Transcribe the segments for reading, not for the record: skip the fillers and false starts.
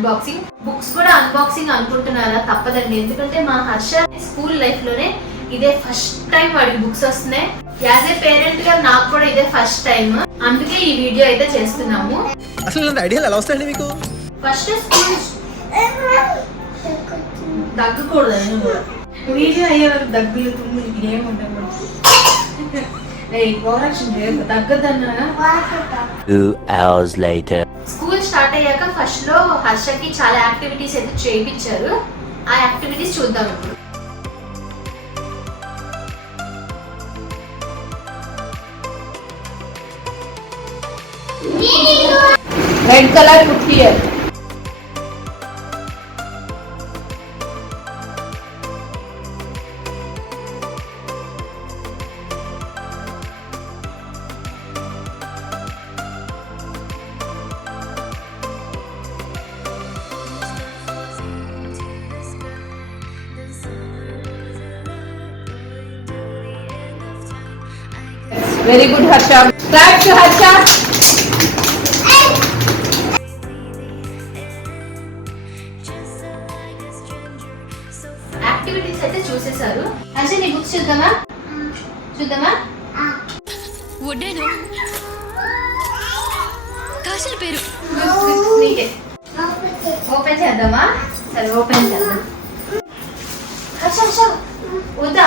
Unboxing. Books కూడా unboxing అనుకుంటున్నారా? తప్పదండి, ఎందుకంటే మా హర్ష స్కూల్ లైఫ్ లోనే ఇదే ఫస్ట్ టైం వాడికి బుక్స్ వస్తున్నాయి. యాజ్ ఏ పేరెంట్ గా నాకు కూడా ఇదే ఫస్ట్ టైం, అందుకే ఈ వీడియో అయితే చేస్తున్నాము. అసలు ఐడియా ఎలా వస్తాయండి మీకు? ఫస్ట్ స్కూల్ దగ్గకూడదు, వీడియో అయ్యే వరకు దగ్గులు తుమ్ములు ఏముండకూడదు. స్కూల్ స్టార్ట్ అయ్యాక ఫస్ట్ లో హర్షకి చాలా యాక్టివిటీస్ అయితే చేయించారు. ఆ యాక్టివిటీస్ చూద్దాం ఇప్పుడు. Red colour book here. Very good, Harsha. Clap to Harsha. Activities అయితే చూసేసారు. హర్ష నీ బుక్స్ చూద్దామా? చూద్దామా? వడ్డేను కాసుల పేరు నీకే. ఓపెన్ చేద్దామా? సరే ఓపెన్ చేద్దాం. హర్ష హర్ష వద్దా?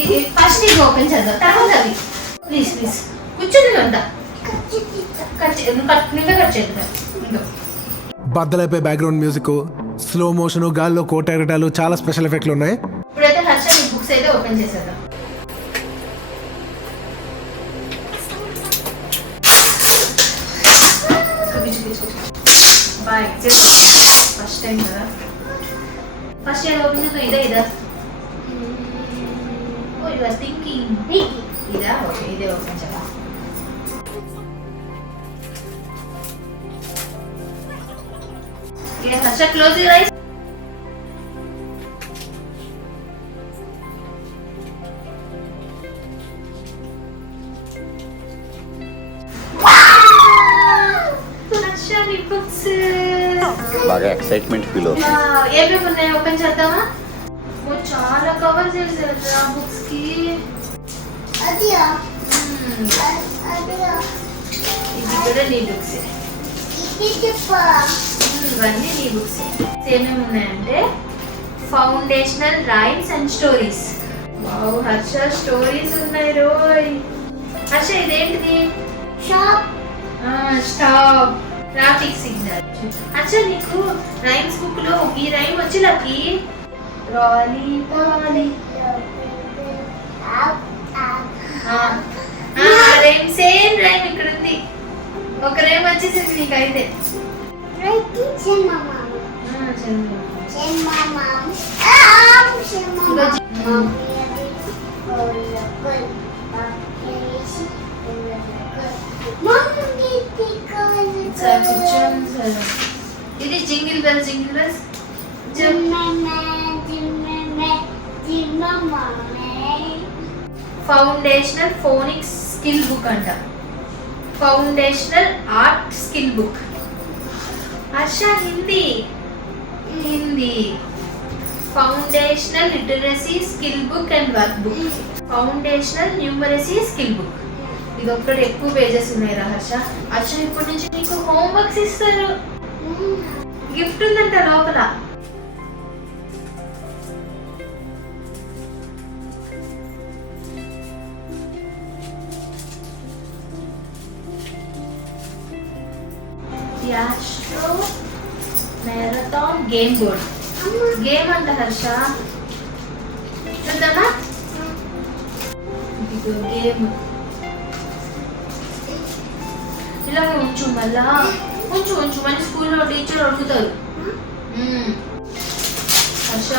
ఇది ఫస్ట్ ఇది ఓపెన్ చేద్దాం, తర్వాత అది. ప్లీజ్ ప్లీజ్ కూర్చొని వద్దా? నువ్వే కట్ చేద్దాం. బద్దలైపోయి బ్యాక్గ్రౌండ్ మ్యూజిక్, స్లో మోషన్, గాల్లో కోట ఎగటాలు, చాలా స్పెషల్ ఎఫెక్ట్లు ఉన్నాయి. ఇప్పుడైతే హర్ష నీ బుక్స్ అయితే ఓపెన్ చేసేద్దాం. ఫస్ట్ టైం కదా, ఫస్ట్ ఇయర్ ఓపెన్ చేద్దాం. ఇదా you are thinking ida okay ide open cheda ye Harsha close your eyes. Harsha ni books baga excitement feel avutundi ఏమేమి ఉన్నాయి ఓపెన్ చేద్దామా? చాలా కవర్ చేశారు ఆ బుక్స్ కి. ఇది కూడా నీ బుక్స్, ఇవన్నీ నీ బుక్స్. ఏమేమి ఉన్నాయంటే foundational rhymes and stories. Wow Harsha stories ఉన్నాయి రోయ్. హర్ష ఇదేంటిది? Stop traffic signal. హర్ష నీకు రైమ్స్ బుక్ లో ఈ రైమ్ వచ్చి లకి రాలి పాలి రైమ్, సేమ్ రైమ్ ఇక్కడ ఉంది. ఒక రైమ్ వచ్చేసింది నీకైతే. ఇది jingle bells, jingle bells. Foundational phonics skill book అంట, foundational art skill book. Harsha Hindi foundational literacy skill book and workbook, foundational numeracy skill book. ఇది ఒక్కటి ఎక్కువ పేజెస్ ఉన్నాయి రా హర్ష. హర్ష ఇప్పటి నుంచి నీకు హోంవర్క్స్ ఇస్తారు, గిఫ్ట్ ఉందంట లోపల. Astro marathon game board. Game అంట హర్ష, చూద్దామా? గేమ్ ఇలా ఉంచు, మళ్ళా ఉంచు మళ్ళీ స్కూల్లో టీచర్ అడుగుతారు. హర్ష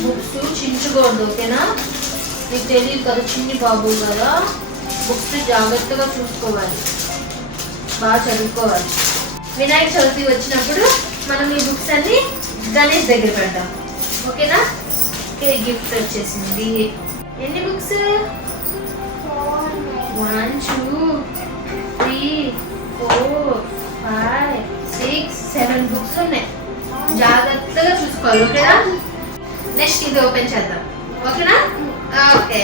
బుక్స్ చించకూడదు, ఓకేనా? నీకు తెలియదు కదా, చిన్ని బాబు కదా, బుక్స్ జాగ్రత్తగా చూసుకోవాలి, బాగా చదువుకోవాలి. వినాయక చవితి వచ్చినప్పుడు మనం ఈ బుక్స్ అన్ని గణేష్ దగ్గర పెడతాం, ఓకేనా? గిఫ్ట్ వచ్చేసింది. ఎన్ని బుక్స్? 1 2 3 4 5 6 నీకు 7 బుక్స్ ఉన్నాయి, జాగ్రత్తగా చూసుకోవాలి. ఓకేనా? నెక్స్ట్ ఇది ఓపెన్ చేద్దాం. ఓకేనా? ఓకే.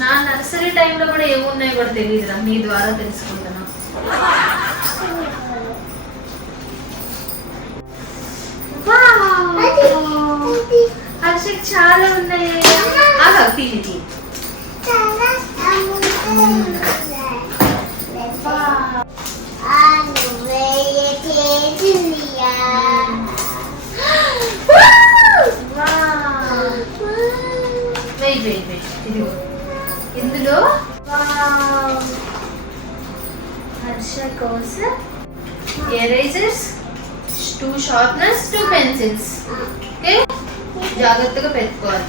నా నర్సరీ టైంలో కూడా ఏమున్నాయో కూడా తెలియదురా, మీ ద్వారా తెలుసుకుంటున్నా. హర్షకి చాలా ఉన్నాయి. అలా తిని వెయిట్ వెయిట్ వెయిట్, ఇదిగో ఇందులో హర్ష కోసం ఎరేజర్స్, 2 షార్ప్నర్స్, 2 పెన్సిల్స్. ఓకే, జాగ్రత్తగా పెట్టుకోవాలి.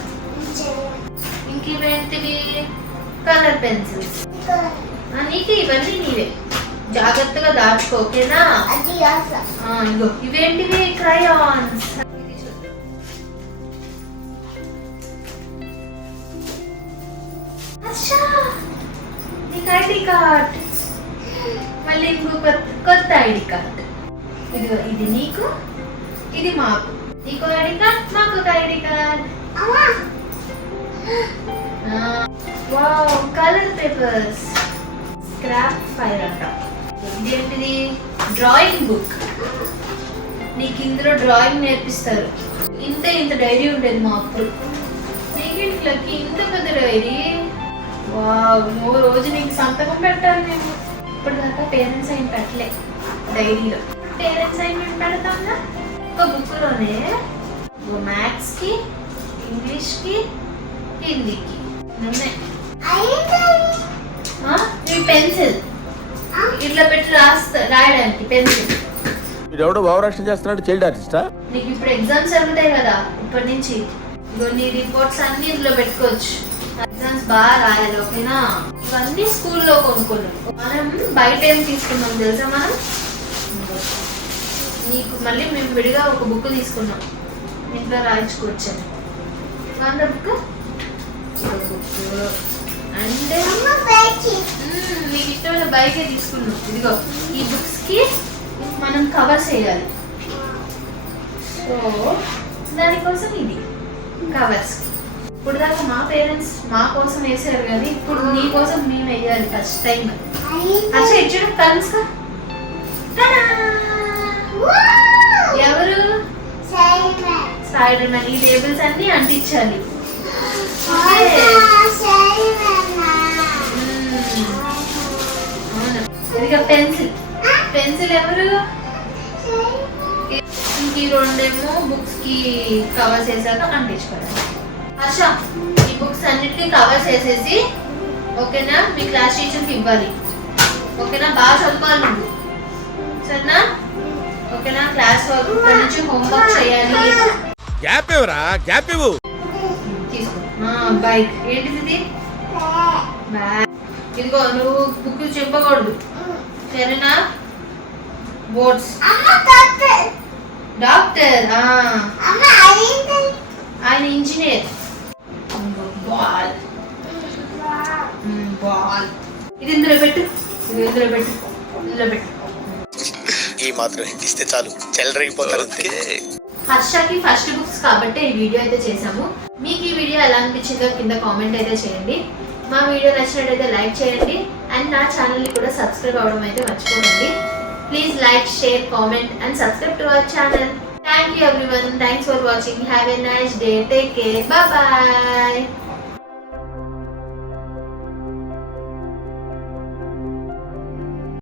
ఇంకేంటివి? Colour pencils. నీకు ఇవన్నీ నీవే, జాగ్రత్తగా దాచుకో. ఓకేనా? ఇగో ఇవేంటివి? క్రయాన్స్. నీకు ఐడి కార్డ్, మళ్ళీ ఇంకొక కొత్త ఐడి కార్డ్. ఇదిగో ఇది నీకు, ఇది మాకు. నీకు ఐడి కార్డ్, మాకు ఒక ID card. Wow, colour papers, scrap fire అంట. ఇదేంటిది? Drawing book. నీకు ఇందులో డ్రాయింగ్ నేర్పిస్తారు. ఇంత డైరీ ఉండేది మా అప్పుడు. నీకేంటికి ఇంత పెద్ద డైరీ? వావ్, ఓ రోజు నీకు సంతకం పెట్టాలి నేను. ఇప్పుడు దాకా పేరెంట్స్ సైన్ పెట్టలే డైరీలో. పేరెంట్స్ సైన్ మేము పెడతాంగా. ఒక బుక్లోనే మ్యాథ్స్కి, ఇంగ్లీష్కి, హిందీకి ఉన్నాయి. ఇవి పెన్సిల్, ఇట్లా పెట్టి రాయడానికి పెన్సిల్. ఎవడో భావరక్షణ చేస్తున్నాడు, చైల్డ్ ఆర్టిస్టా? నీకు ఇప్పుడు ఎగ్జామ్స్ జరుగుతాయి కదా, ఇప్పటి నుంచి నీ రిపోర్ట్స్ అన్ని ఇందులో పెట్టుకోవచ్చు. ఎగ్జామ్స్ బాగా రాయాలి. ఓకేనా? ఇవన్నీ స్కూల్లో కొనుక్కున్నాం. మనం బయట ఏం తీసుకున్నాం తెలుసా? మనం నీకు మళ్ళీ మేము విడిగా ఒక బుక్ తీసుకున్నాం, ఇంట్లో రాయించుకోవచ్చు. వంద బుక్ అంటే నీకు ఇష్టమైన బైకే తీసుకున్నాం. ఇదిగో ఈ బుక్స్కి మనం కవర్స్ వేయాలి. సో దానికోసం ఇది కవర్స్. ఇప్పుడు దాకా మా పేరెంట్స్ మా కోసం వేసారు, కానీ ఇప్పుడు నీ కోసం మేము వేయాలి ఫస్ట్ టైం. అచ్చా ఇచ్చాడు కన్స్కా. ఎవరు? Spider man. ఈ లేబుల్స్ అన్ని అంటించాలి. ఇదిగా పెన్సిల్. పెన్సిల్ ఎవరు? ఇంక ఈ రెండేమో బుక్స్ కి కవర్స్ వేసాక అంటించుకోవాలి. హర్ష, ఈ బుక్స్ అన్నిటికీ కవర్స్ వేసేసి ఓకేనా మీ క్లాస్ టీచర్కి ఇవ్వాలి. ఓకేనా? బాగా చదువుకోవాలి నువ్వు, సరేనా? ఓకేనా? క్లాస్ వర్క్ ఇప్పటి నుంచి హోంవర్క్ చేయాలి. గ్యాప్ ఇవ్వరా, గ్యాప్ ఇవ్వు. తీసుకో. బైక్. ఏంటిది ఇది? బ్యాగ్. ఇదిగో నువ్వు బుక్ చెప్పకూడదు, సరేనా? బోర్డ్స్. డాక్టర్. ఆయన ఇంజనీర్. బాల్. బాల్. ఇది ఇందులో పెట్టు, ఇది ఇందులో పెట్టు, ఇందులో పెట్టు. ఈ మాత్రం ఇస్తే చాలు, చెల్లరగిపోతారు. హర్షకి ఫస్ట్ బుక్స్ కాబట్టి ఈ వీడియో అయితే చేసాము. మీకు ఈ వీడియో ఎలా అనిపించిందో కింద కామెంట్ అయితే చేయండి. మా వీడియో నచ్చినట్టయితే లైక్ చేయండి అండ్ నా ఛానల్ని కూడా సబ్స్క్రైబ్ అవ్వడం అయితే మర్చిపోకండి. Please like, share, comment and subscribe to our channel. Thank you everyone. Thanks for watching. Have a nice day. Take care. Bye bye.